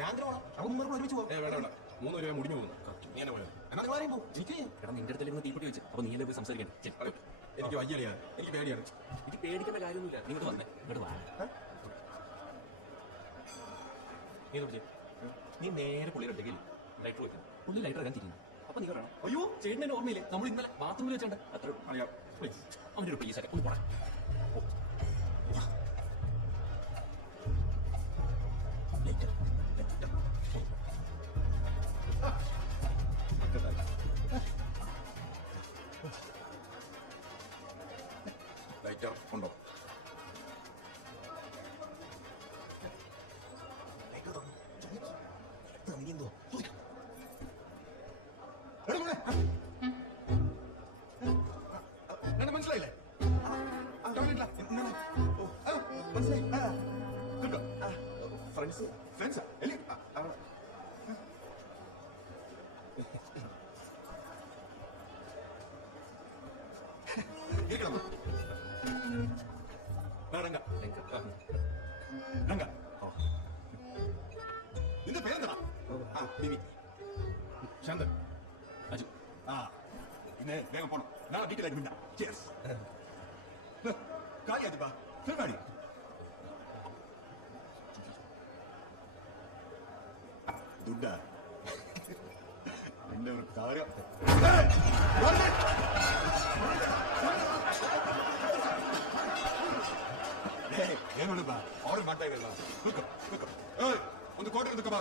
ഞാൻ ഒരുമിച്ച് പോകും. വേണ്ട വേണ്ട 3 രൂപ മുടിഞ്ഞു പോകുന്നു. നീ എന്നെ പോയോ? എന്നാ നിങ്ങൾ ആരെയും പോകും. എനിക്ക് എടാ നിന്റെ അടുത്തല്ലേ തീപ്പെട്ടി വെച്ച് അപ്പൊ നീ പോയി സംസാരിക്കാൻ. എനിക്ക് വയ്യലിയാ, എനിക്ക് പേടിയാണ്. എനിക്ക് പേടിക്കേണ്ട കാര്യമൊന്നുമില്ല. നീ ഇങ്ങോട്ട് വന്നേ, ഇങ്ങോട്ട് വാ. നീ നോക്കി, നീ നേരെ പുള്ളിയുടെ അടുത്തേക്ക് ലൈറ്റർ വെക്കണം. പുള്ളി ലൈറ്റർ ഇടാൻ തിരിഞ്ഞു. അപ്പൊ നീ പറയണം, അയ്യോ ചേട്ടനെ ഓർമ്മയില്ലേ, നമ്മൾ ഇന്നലെ ബാത്റൂമിൽ വെച്ചോണ്ട് അത്ര അറിയാം. അവൻ്റെ ഒരു പ്ലീസ് ഒന്ന് പോടാ. ലൈറ്റർ ഉണ്ടോ? എന്തോ മനസ്സിലായില്ലേ? ഫ്രണ്ട്സാ അല്ലേ? നിന്റെ പേരെന്താ? ശാന്തൻ. അജു. പിന്നെ വേഗം പോണം. നാളെ ഡീറ്റെയിൽ മിണ്ടാ. കാര്യാ ഫിൽമാടി ദുഡ നിന്റെ ഒരു കാര്യം ಏನು ಬಾ ಅವ್ರಿಗೆ ಮಾಡ್ತಾ ಇರಲ್ಲ ಒಂದು ಕೋಟೆ ಬಾ